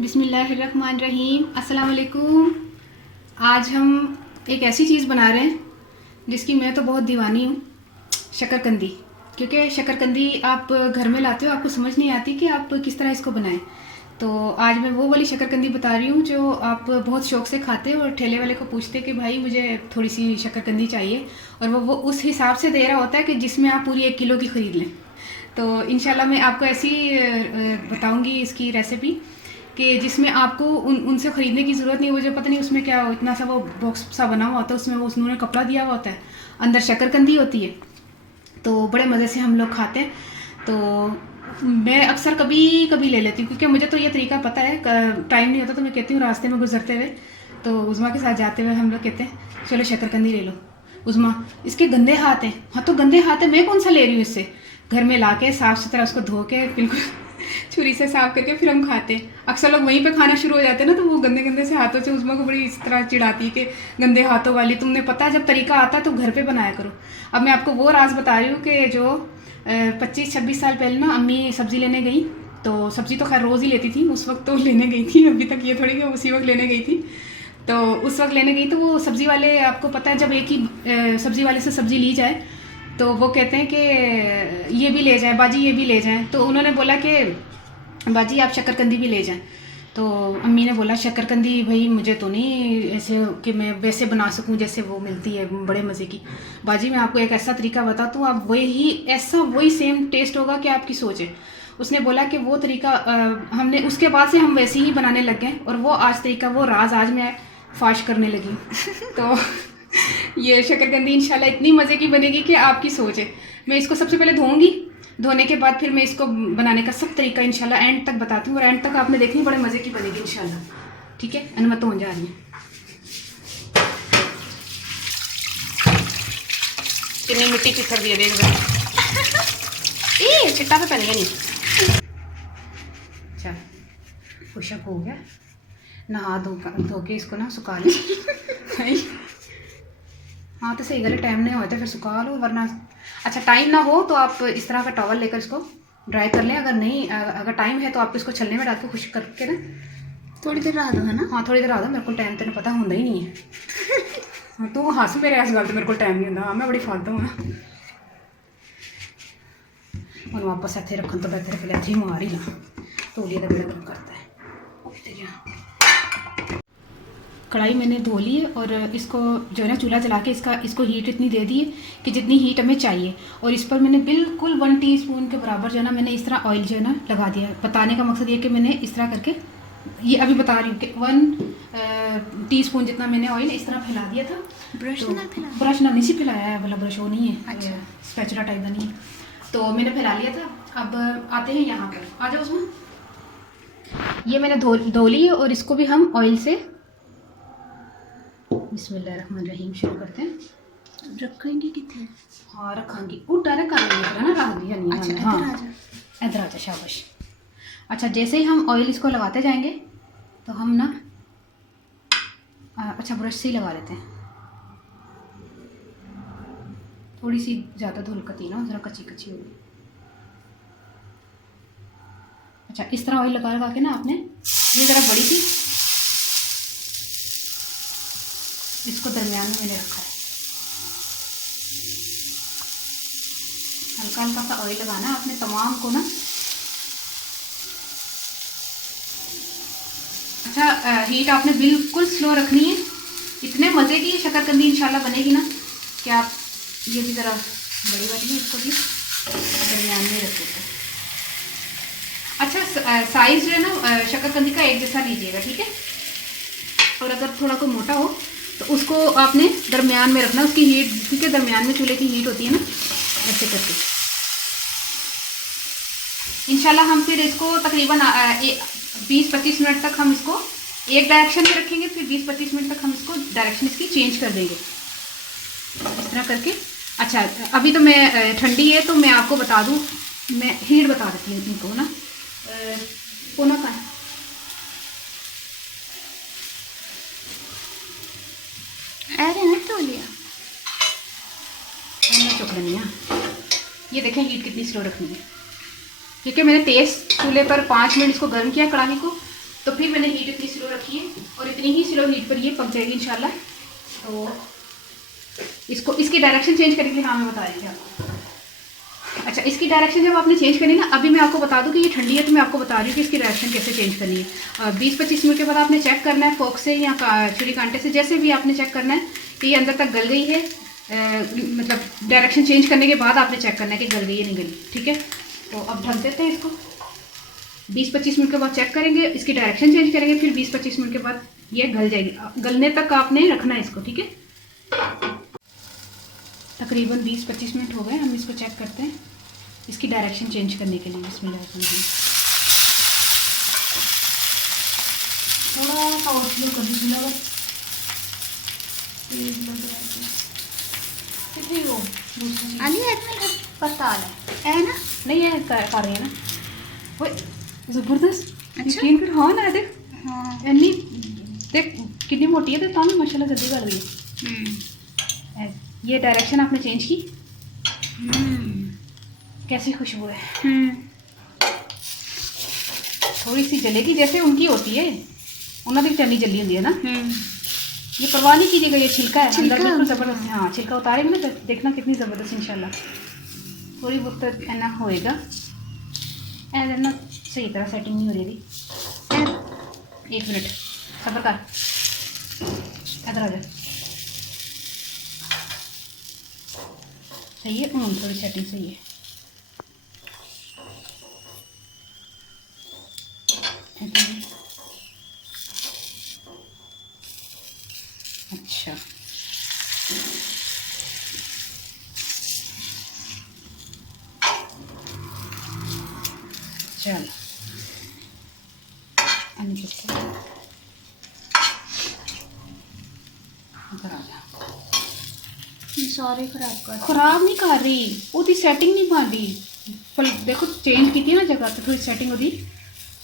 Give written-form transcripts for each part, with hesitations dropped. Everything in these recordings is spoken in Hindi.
बिस्मिल्लाहिर्रहमानिर्रहीम। अस्सलाम वालेकुम। आज हम एक ऐसी चीज़ बना रहे हैं जिसकी मैं तो बहुत दीवानी हूँ, शकरकंदी। क्योंकि शकरकंदी आप घर में लाते हो, आपको समझ नहीं आती कि आप किस तरह इसको बनाएं। तो आज मैं वो वाली शकरकंदी बता रही हूँ जो आप बहुत शौक़ से खाते हो और ठेले वाले को पूछते कि भाई मुझे थोड़ी सी शकरकंदी चाहिए, और वो उस हिसाब से दे रहा होता है कि जिसमें आप पूरी 1 किलो की ख़रीद लें। तो इंशाल्लाह मैं आपको ऐसी बताऊँगी इसकी रेसिपी कि जिसमें आपको उनसे ख़रीदने की ज़रूरत नहीं। वो जो पता नहीं उसमें क्या इतना सा वो बॉक्स सा बना हुआ होता है, उसमें वो उन्होंने कपड़ा दिया हुआ होता है, अंदर शकरकंदी होती है। तो बड़े मज़े से हम लोग खाते हैं। तो मैं अक्सर कभी कभी ले लेती हूँ क्योंकि मुझे तो ये तरीका पता है। टाइम नहीं होता तो मैं कहती हूँ रास्ते में गुजरते हुए, तो उज़मा के साथ जाते हुए हम लोग कहते हैं चलो शकरकंदी ले लो। उज़मा इसके गंदे हाथ हैं। हाँ तो गंदे हाथ है, मैं कौन सा ले रही हूँ इससे। घर में ला के साफ़ सुथरा उसको धो के बिल्कुल छुरी से साफ करके फिर हम खाते हैं। अक्सर लोग वहीं पे खाना शुरू हो जाते हैं ना, तो वो गंदे गंदे से हाथों से उज़मा को बड़ी इस तरह चिढ़ाती है कि गंदे हाथों वाली। तुमने पता है जब तरीका आता है तो घर पे बनाया करो। अब मैं आपको वो राज बता रही हूँ कि जो 25-26 साल पहले ना अम्मी सब्ज़ी लेने गई, तो सब्ज़ी तो खैर रोज़ ही लेती थी उस वक्त, तो लेने गई थी। अभी तक ये थोड़ी कि उसी वक्त लेने गई थी। तो उस वक्त लेने गई तो वो सब्ज़ी वाले, आपको पता है जब एक ही सब्ज़ी वाले से सब्ज़ी ली जाए तो वो कहते हैं कि ये भी ले जाएं बाजी, ये भी ले जाएं। तो उन्होंने बोला कि बाजी आप शकरकंदी भी ले जाएं। तो अम्मी ने बोला शकरकंदी भाई मुझे तो नहीं ऐसे कि मैं वैसे बना सकूं जैसे वो मिलती है बड़े मज़े की। बाजी मैं आपको एक ऐसा तरीका बताता हूँ, आप वही सेम टेस्ट होगा कि आपकी सोच है। उसने बोला कि वो तरीका हमने उसके बाद से हम वैसे ही बनाने लग गए, और वो आज तरीका वो राज आज मैं फाश करने लगी। तो ये शकरकंदी इंशाल्लाह इतनी मज़े की बनेगी कि आपकी सोच है। मैं इसको सबसे पहले धोऊंगी, धोने के बाद फिर मैं इसको बनाने का सब तरीका इंशाल्लाह एंड तक बताती हूँ, और एंड तक आपने देखनी बड़े मज़े की बनेगी इंशाल्लाह। ठीक है, अनुमत हो जा रही है। कितनी मिट्टी पिथर दी है देख रहे चिट्टा तो पहनेगा नहीं। अच्छा पुशअप हो गया, नहा धो के इसको ना सुखा ले। हाँ तो सही गल, टाइम नहीं होता फिर सुखा लो, वरना अच्छा टाइम ना हो तो आप इस तरह का टॉवल लेकर इसको ड्राई कर लें। अगर टाइम है तो आप इसको छलने में डाल के खुश करके ना थोड़ी देर रहा दो, है ना। हाँ थोड़ी देर रहा दो, मेरे को टाइम तेन पता होंगे ही नहीं है। हाँ तू हस मेरे इस गल तो मेरे को टाइम नहीं होंगे। हाँ मैं बड़ी फालतू हाँ, हम वापस इतने रखने तो बेहतर पहले इतने ही मार ही ला, तौलिए का बेड़ा गर्म करता है। कढ़ाई मैंने धो ली है और इसको जो है ना चूल्हा जला के इसको हीट इतनी दे दी है कि जितनी हीट हमें चाहिए। और इस पर मैंने बिल्कुल 1 टीस्पून के बराबर जो है ना मैंने इस तरह ऑयल जो है ना लगा दिया है। बताने का मकसद ये कि मैंने इस तरह करके ये अभी बता रही हूँ कि 1 टीस्पून जितना मैंने ऑयल इस तरह फैला दिया था। ब्रश तो ना फैला, ब्रश ना नहीं सी फैलाया है वाला, ब्रश वो नहीं है। अच्छा स्पैचुला टाइप का नहीं है, तो मैंने फैला लिया था। अब आते हैं यहाँ पर, आ जाओ उसमें। ये मैंने धो ली है और इसको भी हम ऑयल से बिस्मिल्लाहिर्रहमानिर्रहीम शुरू करते हैं। रखेंगे कितने? हाँ रखांगी, वो डायरेक्ट कर लेंगे ना, रख दिया नहीं। अच्छा हाँ इधर आ जा, इधर आ जा, शाबाश। अच्छा जैसे ही हम ऑयल इसको लगाते जाएंगे तो हम ना अच्छा ब्रश से ही लगा लेते हैं। थोड़ी सी ज़्यादा धुलकती ना, ज़रा कच्ची कच्ची होगी। अच्छा इस तरह ऑयल लगा लगा के ना आपने ये ज़रा बड़ी थी, इसको दरमियान में मैंने रखा है। हल्का हल्का सा ऑयल लगाना है आपने तमाम को ना। अच्छा हीट आपने बिल्कुल स्लो रखनी है। इतने मज़े की शकरकंदी इंशाल्लाह बनेगी ना कि आप ये भी ज़रा बड़ी वाली है, इसको भी दरमियान में रख देते। अच्छा साइज़ जो है ना शकरकंदी का एक जैसा लीजिएगा, ठीक है। और अगर थोड़ा कोई मोटा हो तो उसको आपने दरमियान में रखना, उसकी हीट, ठीक है, दरमियान में चूल्हे की हीट होती है ना, ऐसे करके। इंशाल्लाह हम फिर इसको तकरीबन 20-25 मिनट तक हम इसको एक डायरेक्शन में रखेंगे, फिर 20-25 मिनट तक हम इसको डायरेक्शन इसकी चेंज कर देंगे इस तरह करके। अच्छा अभी तो मैं ठंडी है तो मैं आपको बता दूँ, मैं हीट बता देती हूँ इनको ना। कोना का है अरे ना तो लिया, मैं चुक लेनी है। ये देखें हीट कितनी स्लो रखनी है, क्योंकि मैंने तेज़ चूल्हे पर 5 मिनट इसको गर्म किया कढ़ाई को, तो तो फिर मैंने हीट इतनी स्लो रखी है और इतनी ही स्लो हीट पर ये पक जाएगी इंशाल्लाह। तो इसको इसकी डायरेक्शन चेंज करेंगे। हाँ मैं बता रही थी आपको। अच्छा, इसकी डायरेक्शन जब आपने चेंज करनी ना, अभी मैं आपको बता दूं कि ये ठंडी है तो मैं आपको बता रही हूँ कि इसकी डायरेक्शन कैसे चेंज करनी है। 20-25 मिनट के बाद आपने चेक करना है फोक से या छुरी कांटे से, जैसे भी आपने चेक करना है कि ये अंदर तक गल गई है। मतलब डायरेक्शन चेंज करने के बाद आपने चेक करना है कि गल गई है नहीं गली। ठीक है, तो अब ढक देते हैं इसको। 20-25 मिनट के बाद चेक करेंगे, इसकी डायरेक्शन चेंज करेंगे, फिर 20-25 मिनट के बाद ये गल जाएगी। गलने तक आपने रखना है इसको। ठीक है, तकरीबन 20-25 मिनट हो गए। हम इसको चेक करते हैं इसकी डायरेक्शन चेंज करने के लिए। इसमें थोड़ा सा और स्लो कर दीजिए। कितनी वो आलिया पता है ना? नहीं है, कर रही है ना वो जबरदस्त। अच्छा। यकीन कर। हाँ ना, देख हाँ। इन्नी देख कितनी मोटी है, तो तामी माशाल्लाह जल्दी कर रही है। ये डायरेक्शन आपने चेंज की। कैसी खुशबू है। थोड़ी सी जलेगी जैसे उनकी होती है, उन्होंने भी चनी जली होती है ना। ये परवाह नहीं कीजिएगा, ये छिलका है अंदर बिल्कुल ज़बरदस्त है। हाँ, छिलका उतारेंगे ना तो देखना कितनी ज़बरदस्त इंशाल्लाह। थोड़ी बहुत ऐना होएगा, ऐसा ना सही तरह सेटिंग नहीं हो रही थी। 1 मिनट सब्र कर, इधर आ जा। सही है, थोड़ी सेटिंग सही है। अच्छा, चल सॉरी खराब नहीं कर रही, ਉਹਦੀ ਸੈਟਿੰग नहीं बन रही। पर देखो चेंज की ना जगह तो थोड़ी सेटिंग ਉਹਦੀ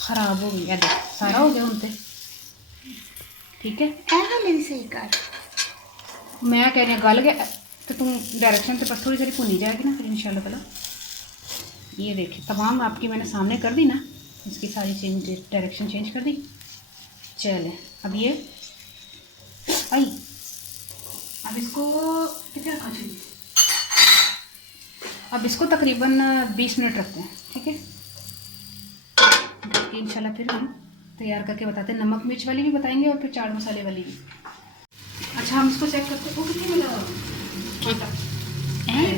खराब हो गई है। देख सारा हो गया ਹੁਣ ਤੇ। ठीक है, वाले सही कर। मैं कह रही हूँ गल गया तो तुम डायरेक्शन से बस थोड़ी देर भुनी जाएगी ना, फिर इंशाल्लाह ताला। ये देखिए तमाम आपकी मैंने सामने कर दी ना, इसकी सारी चेंज डायरेक्शन चेंज कर दी। चले अब ये आई, अब इसको कितने रखना चाहिए? अब इसको तकरीबन 20 मिनट रखते हैं। ठीक है, इंशाल्लाह फिर हम तैयार करके बताते हैं। नमक मिर्च वाली भी बताएंगे और फिर चाट मसाले वाली भी। अच्छा, हम इसको चेक करते हैं। वो कितने मिला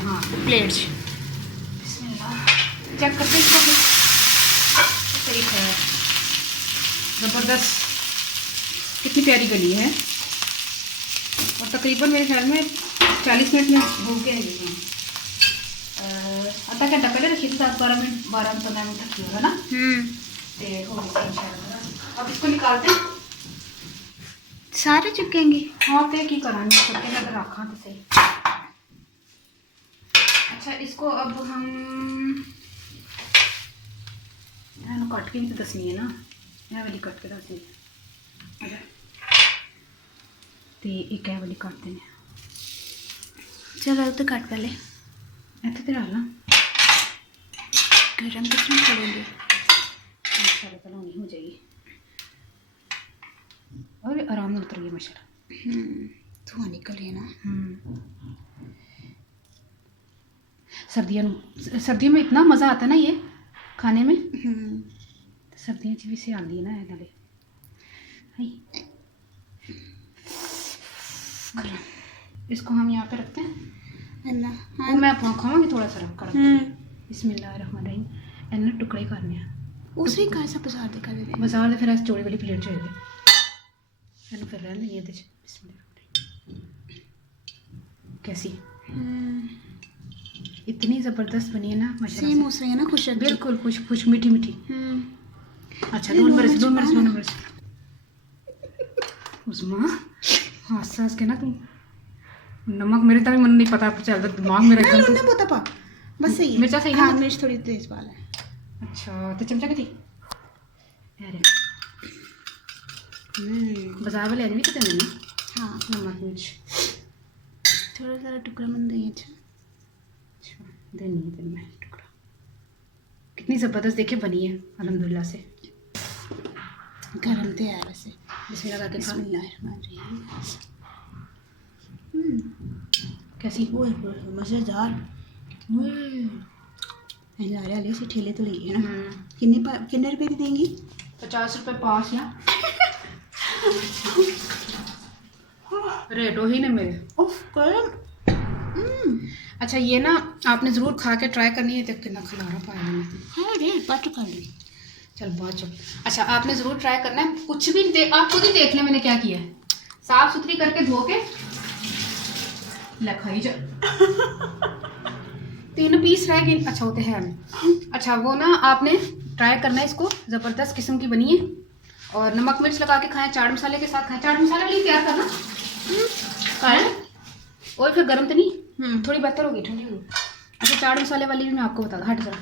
हाँ प्लेट्स चेक करते हैं इसको। सही है, ज़बरदस्त, कितनी प्यारी गली है। और तकरीबन मेरे ख्याल में 40 मिनट में भून के आएगी। आधा घंटा पहले रखी थी, 10-12 मिनट 12-15 मिनट रखी होगा ना। अब इसको निकालते हैं। सारे चुकेंगे। हाँ तो की करांगे सबके अगर रखा तो सही। अच्छा, इसको अब हम कट के भी तो दसनी है ना, यह वाली कट के दसनी है तो एक है वाली कट देने। चलो तो कट पहले इतने तो डालना गरम कितने करेंगे। सारे तो नहीं हो जाएगी और आराम से उतर गई माशाल्लाह। धुआं निकल रही है ना। सर्दियों में इतना मज़ा आता है ना ये खाने में। सर्दियों च भी से आती है ना नाले। इसको हम यहाँ पे रखते हैं। हाँ। वो मैं खावांगी थोड़ा सा रख कर। बिस्मिल्लाहिर्रहमानिर्रहीम। इन्हें टुकड़े करने हैं। उसे कहाँ से बाजार दिखा दे बाजार फिर अस चौड़ी वाली प्लेट चाहिए। इन्हें फिर रहने देंगे ये कैसी इतनी ज़बरदस्त बनी है ना माशाल्लाह। सेम उस रही है ना, खुश बिल्कुल खुश खुश मीठी मीठी। अच्छा, दो नंबर उस्मा हंस के ना तुम नमक मेरे तक मन नहीं पता चलता, दिमाग मेरा एकदम ना पता पा बस सही है। मिर्चा सही है। हाँ, मिर्च थोड़ी तेज वाला है। अच्छा तो चमचा कितनी अरे बाजार वाले आदमी कितने देने। हाँ, नमक मिर्च थोड़ा सा टुकड़ा मन देंगे। अच्छा देनी है दिन में टुकड़ा। कितनी ज़बरदस्त देखिए बनी है अल्हम्दुलिल्लाह से। गरम तो है वैसे। बिस्मिल्लाह करके खा। बिस्मिल्लाहिर्रहमानिर्रहीम। कैसी? ओए ओए मज़ेदार। हज़ारे वाले से ठेले तो लिए है ना। कितने रुपए की देंगी? 50 रुपए पास या रेट वही ना मेरे। उफ गरम। अच्छा ये ना आपने ज़रूर खा के ट्राई करनी है। देख कितना खिलारा पाया मैंने। हाँ रे बात कर ली। चल बहुत चल। अच्छा आपने ज़रूर ट्राई करना है। कुछ भी आप खुद ही देख लें मैंने क्या किया है। साफ सुथरी करके धो के खाई जा। 3 पीस रह गए। अच्छा होते हैं। अच्छा वो ना आपने ट्राई करना है इसको। ज़बरदस्त किस्म की बनी है। और नमक मिर्च लगा के खाएं, चाट मसाले के साथ खाएं। चाट मसाला वाली तैयार करना खाएं और फिर गर्म तो नहीं, थोड़ी बेहतर होगी, ठंडी होगी। अच्छा चाट मसाले वाली भी मैं आपको बता दूँ। हट जरा।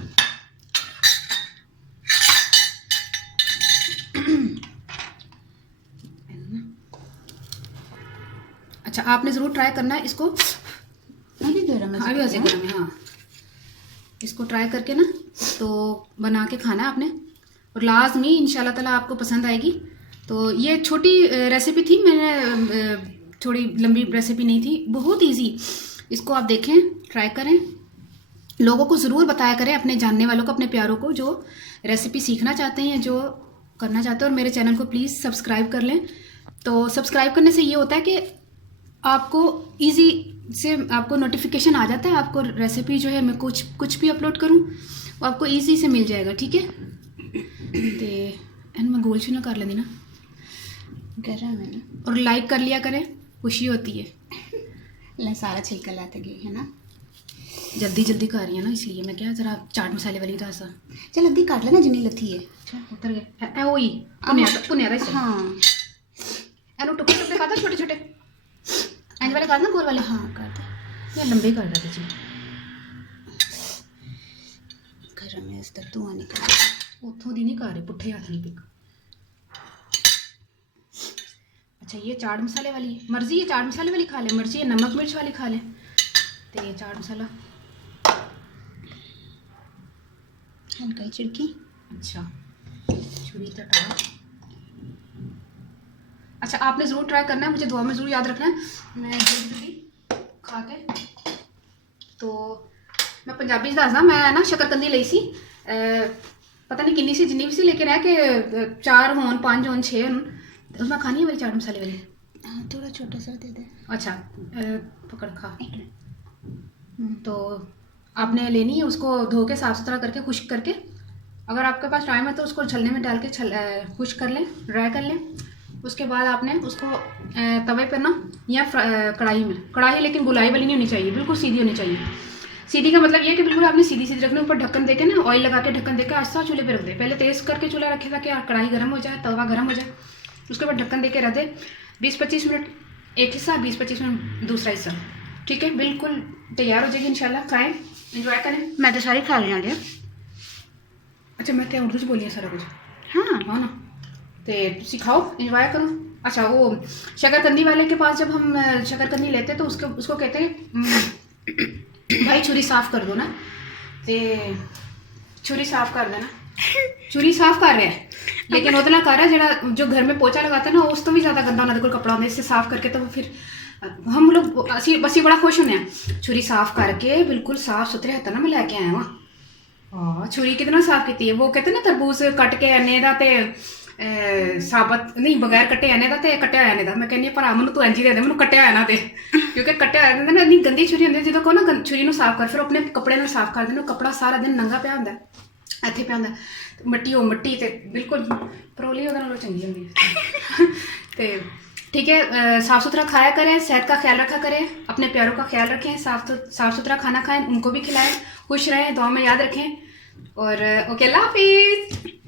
अच्छा आपने ज़रूर ट्राई करना है इसको। अभी गरम है। अभी वैसे गर्म है। हाँ इसको ट्राई करके ना तो बना के खाना है आपने और लाजमी इंशाल्लाह ताला आपको पसंद आएगी। तो ये छोटी रेसिपी थी, मैंने थोड़ी लंबी रेसिपी नहीं थी, बहुत इजी। इसको आप देखें, ट्राई करें, लोगों को ज़रूर बताया करें, अपने जानने वालों को, अपने प्यारों को जो रेसिपी सीखना चाहते हैं, जो करना चाहते हैं। और मेरे चैनल को प्लीज़ सब्सक्राइब कर लें। तो सब्सक्राइब करने से ये होता है कि आपको ईजी से आपको नोटिफिकेशन आ जाता है। आपको रेसिपी जो है मैं कुछ भी अपलोड करूं वो आपको ईजी से मिल जाएगा। ठीक है। तो मैं गोल चुना कर लेंदी ना गरम है ना। और लाइक कर लिया करें, खुशी होती है। ले सारा छिलका लाते गए है ना। जल्दी जल्दी कर रही है ना, इसलिए मैं क्या जरा चाट मसाले वाली था सा। चल अद्धी काट लेना जिन्नी लथी है। अच्छा उतर गए ए वही पुनिया दा। हाँ एनु टुकड़े टुकड़े खाता छोटे छोटे इंज वाले करना, गोल वाले। हाँ कर दे। या लंबे कर रहा जी। गरम है, इस तक धुआं निकल। उतों दी नहीं कर रहे, पुट्ठे हाथ नहीं पिक। अच्छा ये चाट मसाले वाली, मर्जी है चाट मसाले वाली खा ले, मर्जी है नमक मिर्च वाली खा ले। तो ये चाट मसाला हल्का ही छिड़की। अच्छा छुरी तटा। अच्छा आपने ज़रूर ट्राई करना है, मुझे दुआ में ज़रूर याद रखना है। मैं जल्दी खा के तो मैं पंजाबी दसदा, मैं ना शकरकंदी ली सी, पता नहीं किन्नी सी, जिन्नी भी सी, लेकिन है कि 4 होन 5 होन 6 होन, उसमें खानी है वाली चाट मसाले वाली। हाँ थोड़ा छोटा सा दे दे। अच्छा पकड़ खा। तो आपने लेनी है, उसको धो के साफ़ सुथरा करके खुश्क करके, अगर आपके पास टाइम है तो उसको छलने में डाल के खुश्क कर लें, ड्राई कर लें। उसके बाद आपने उसको तवे पर ना या कढ़ाई में, कढ़ाई लेकिन बुलाई वाली नहीं होनी चाहिए, बिल्कुल सीधी होनी चाहिए। सीधी का मतलब ये है कि बिल्कुल आपने सीधी सीधी रखनी, ऊपर ढक्कन देके ना ऑयल लगा के ढक्कन देके आस्था चूल्हे पे रख दे। पहले तेज़ करके चूल्हा रखे ताकि कढ़ाई गर्म हो जाए, तवा गर्म हो जाए। उसके बाद ढक्कन देके रख दे 20-25 मिनट एक हिस्सा, 20-25 मिनट दूसरा हिस्सा। ठीक है, बिल्कुल तैयार हो जाएगी इंशाल्लाह। खाएँ, इंजॉय करें। मैं तो सारी खा लिया। अच्छा मैं क्या उर्दू च बोली है सारा कुछ। हाँ हाँ ना, तो सिखाओ, इंजॉय करो। अच्छा वो शकरकंदी वाले के पास जब हम शकरकंदी लेते तो उसको कहते हैं भाई छुरी साफ़ कर दो ना, तो छुरी साफ़ कर देना। छुरी साफ़ कर रहे हैं लेकिन उतना कर रहा है जो घर में पोचा लगाता है ना, उस तो भी ज़्यादा गंदा उन्होंने कोई कपड़ा होता है, इससे साफ़ करके तो फिर हम लोग बस बड़ा खुश होने हैं। छुरी साफ़ करके बिल्कुल साफ़ सुथरे हत्थों ना मैं लैके आया वहाँ। हाँ छुरी कितना साफ़ की है। वो कहते ना तरबूज कट के आने का ते साबत नहीं, बगैर कट्टे आने का ते कट्टिया आने का। मैं कहनी भरा मैनू तू इंज ही दे दे, मैनू कट्टिया आना दे, क्योंकि कट्टिया आ जाता ना इन्नी गंदी छुरी होंगी। जो कहो ना छुरी नू साफ़ कर, फिर अपने कपड़े नाल साफ़ कर देना। कपड़ा सारा दिन नंगा पिया होंदा, इत्थे पिया होंदा, मिट्टी हो मिट्टी ते बिल्कुल परोली ओहदे नालों चंगी होंदी है। ते ठीक है, साफ़ सुथरा खाया करें, सेहत का ख्याल रखा करें, अपने प्यारों का ख्याल रखें, साफ़ सुथरा खाना खाएं, उनको भी खिलाएं, खुश रहें, दुआ में याद रखें। और ओके, अल्लाह हाफिज़।